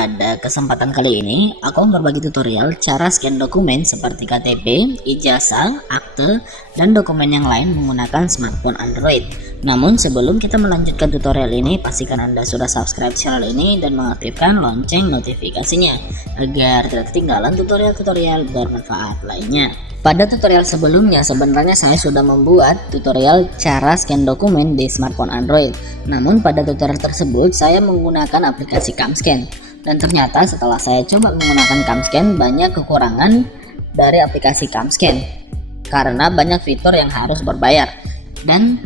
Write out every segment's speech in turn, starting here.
pada kesempatan kali ini, aku berbagi tutorial cara scan dokumen seperti KTP, ijazah, akte, dan dokumen yang lain menggunakan smartphone Android. Namun sebelum kita melanjutkan tutorial ini, pastikan Anda sudah subscribe channel ini dan mengaktifkan lonceng notifikasinya agar tidak ketinggalan tutorial-tutorial bermanfaat lainnya. Pada tutorial sebelumnya sebenarnya saya sudah membuat tutorial cara scan dokumen di smartphone Android. Namun pada tutorial tersebut saya menggunakan aplikasi CamScan. Dan ternyata setelah saya coba menggunakan CamScan, banyak kekurangan dari aplikasi CamScan karena banyak fitur yang harus berbayar. Dan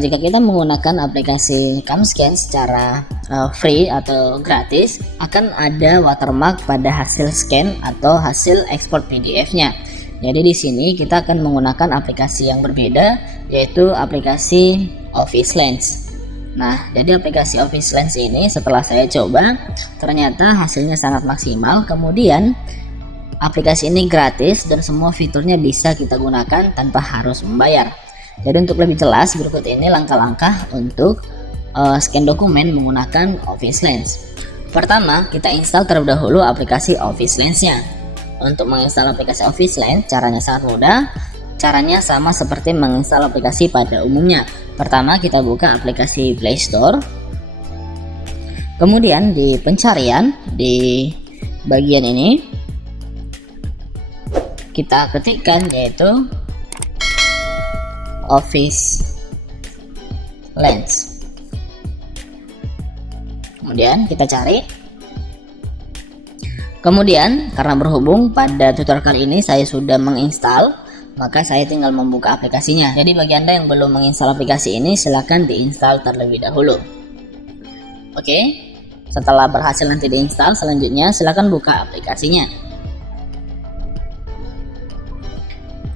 jika kita menggunakan aplikasi CamScan secara free atau gratis, akan ada watermark pada hasil scan atau hasil ekspor PDF-nya. Jadi di sini kita akan menggunakan aplikasi yang berbeda, yaitu aplikasi Office Lens. Nah, jadi aplikasi Office Lens ini setelah saya coba, ternyata hasilnya sangat maksimal. Kemudian aplikasi ini gratis dan semua fiturnya bisa kita gunakan tanpa harus membayar. Jadi untuk lebih jelas, berikut ini langkah-langkah untuk scan dokumen menggunakan Office Lens. Pertama, kita install terlebih dahulu aplikasi Office Lens-nya. Untuk menginstal aplikasi Office Lens, caranya sangat mudah. Caranya sama seperti menginstal aplikasi pada umumnya. Pertama, kita buka aplikasi Play Store. Kemudian di pencarian, di bagian ini, kita ketikkan yaitu Office Lens. Kemudian kita cari. Kemudian karena berhubung pada tutorial kali ini saya sudah menginstal, maka saya tinggal membuka aplikasinya. Jadi bagi Anda yang belum menginstal aplikasi ini, silahkan diinstal terlebih dahulu. Oke, setelah berhasil nanti diinstal, selanjutnya silahkan buka aplikasinya.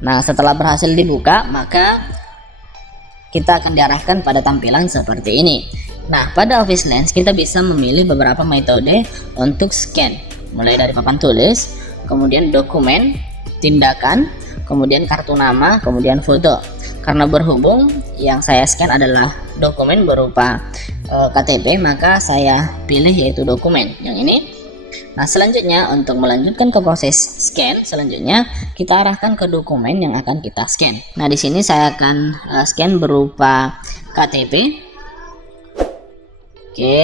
Nah, setelah berhasil dibuka, maka kita akan diarahkan pada tampilan seperti ini. Nah, pada Office Lens kita bisa memilih beberapa metode untuk scan, mulai dari papan tulis, kemudian dokumen, tindakan, kemudian kartu nama, kemudian foto. Karena berhubung yang saya scan adalah dokumen berupa KTP, maka saya pilih yaitu dokumen yang ini. Nah, selanjutnya untuk melanjutkan ke proses scan, selanjutnya kita arahkan ke dokumen yang akan kita scan. Nah, di sini saya akan scan berupa KTP. Oke,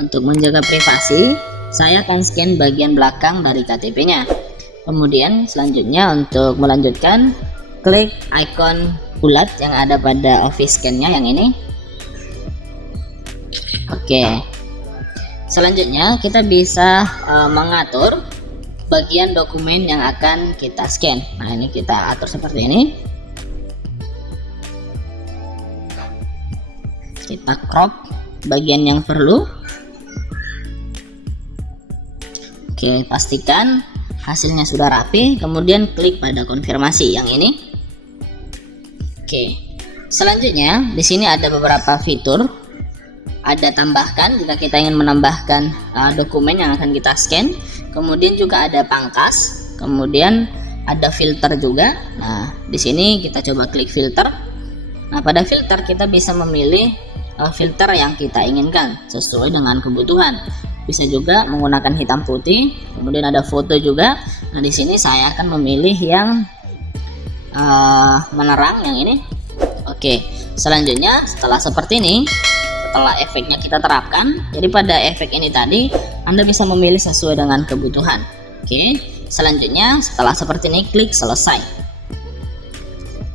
untuk menjaga privasi, saya akan scan bagian belakang dari KTP-nya. Kemudian selanjutnya untuk melanjutkan, klik icon bulat yang ada pada Office Scan-nya yang ini. Oke. Selanjutnya kita bisa mengatur bagian dokumen yang akan kita scan. Nah, ini kita atur seperti ini. Kita crop bagian yang perlu. Oke, pastikan hasilnya sudah rapi, kemudian klik pada konfirmasi yang ini. Oke. Selanjutnya di sini ada beberapa fitur. Ada tambahkan jika kita ingin menambahkan dokumen yang akan kita scan. Kemudian juga ada pangkas, kemudian ada filter juga. Nah, di sini kita coba klik filter. Nah, pada filter kita bisa memilih filter yang kita inginkan sesuai dengan kebutuhan. Bisa juga menggunakan hitam putih, kemudian ada foto juga. Nah, di sini saya akan memilih yang menerang yang ini. Oke, selanjutnya setelah seperti ini, setelah efeknya kita terapkan, jadi pada efek ini tadi Anda bisa memilih sesuai dengan kebutuhan. Oke, selanjutnya setelah seperti ini klik selesai.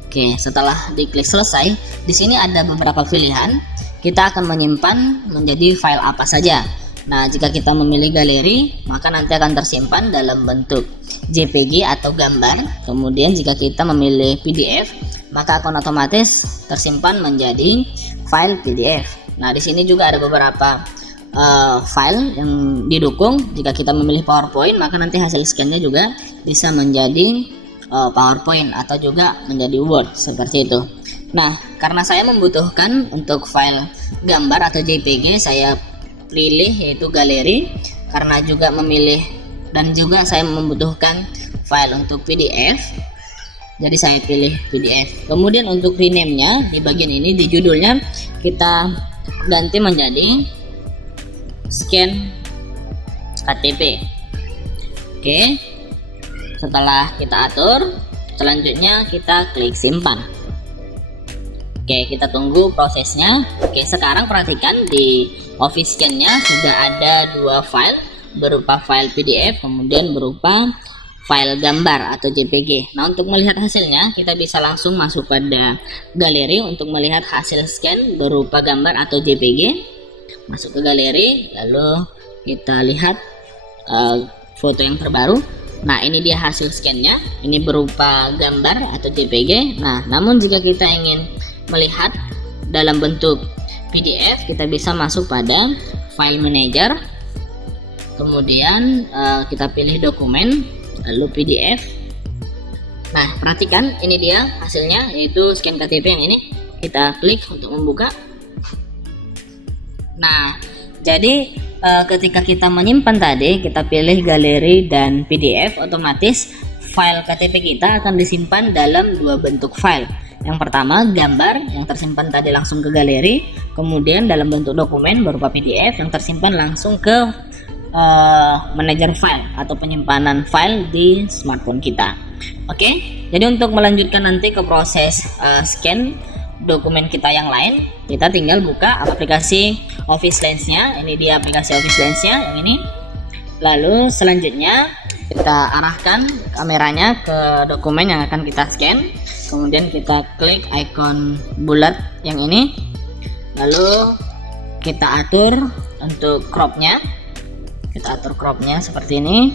Oke, setelah diklik selesai, di sini ada beberapa pilihan. Kita akan menyimpan menjadi file apa saja. Nah, jika kita memilih galeri, maka nanti akan tersimpan dalam bentuk JPG atau gambar. Kemudian jika kita memilih PDF, maka akan otomatis tersimpan menjadi file PDF. Nah, di sini juga ada beberapa file yang didukung. Jika kita memilih PowerPoint, maka nanti hasil scan-nya juga bisa menjadi PowerPoint atau juga menjadi Word seperti itu. Nah, karena saya membutuhkan untuk file gambar atau JPG, saya pilih yaitu galeri. Karena juga memilih dan juga saya membutuhkan file untuk PDF, jadi saya pilih PDF. Kemudian untuk rename-nya di bagian ini, di judulnya kita ganti menjadi scan KTP. Oke, setelah kita atur, selanjutnya kita klik simpan. Oke, kita tunggu prosesnya. Oke, sekarang perhatikan di Office Scan-nya sudah ada dua file, berupa file PDF kemudian berupa file gambar atau JPG. Nah, untuk melihat hasilnya kita bisa langsung masuk pada galeri untuk melihat hasil scan berupa gambar atau JPG. Masuk ke galeri, lalu kita lihat foto yang terbaru. Nah, ini dia hasil scan-nya. Ini berupa gambar atau JPG. Nah, namun jika kita ingin melihat dalam bentuk PDF, kita bisa masuk pada File Manager, kemudian kita pilih dokumen, lalu PDF. Nah, perhatikan ini dia hasilnya, yaitu scan KTP yang ini. Kita klik untuk membuka. Nah, jadi ketika kita menyimpan tadi, kita pilih galeri dan PDF, otomatis file KTP kita akan disimpan dalam dua bentuk file. Yang pertama, gambar yang tersimpan tadi langsung ke galeri, kemudian dalam bentuk dokumen berupa PDF yang tersimpan langsung ke manajer file atau penyimpanan file di smartphone kita. Oke, jadi untuk melanjutkan nanti ke proses scan dokumen kita yang lain, kita tinggal buka aplikasi Office Lens-nya. Ini dia aplikasi Office Lens-nya yang ini. Lalu selanjutnya kita arahkan kameranya ke dokumen yang akan kita scan, kemudian kita klik icon bulat yang ini, lalu kita atur untuk cropnya. Kita atur cropnya seperti ini.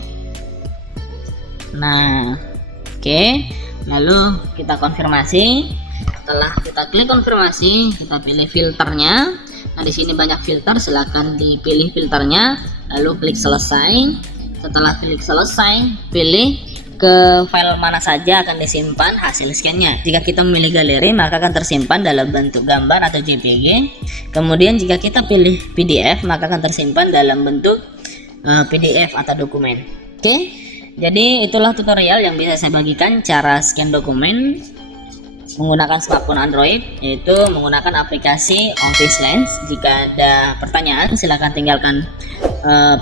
Nah, oke, lalu kita konfirmasi. Setelah kita klik konfirmasi, kita pilih filternya. Nah, di sini banyak filter, silahkan dipilih filternya, lalu klik selesai. Setelah klik selesai, pilih ke file mana saja akan disimpan hasil scan-nya. Jika kita memilih galeri, maka akan tersimpan dalam bentuk gambar atau JPG. Kemudian jika kita pilih PDF, maka akan tersimpan dalam bentuk PDF atau dokumen. Oke, jadi itulah tutorial yang bisa saya bagikan cara scan dokumen menggunakan smartphone Android, yaitu menggunakan aplikasi Office Lens. Jika ada pertanyaan, silahkan tinggalkan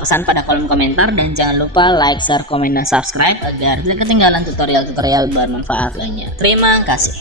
pesan pada kolom komentar, dan jangan lupa like, share, komen, dan subscribe agar tidak ketinggalan tutorial-tutorial bermanfaat lainnya. Terima kasih.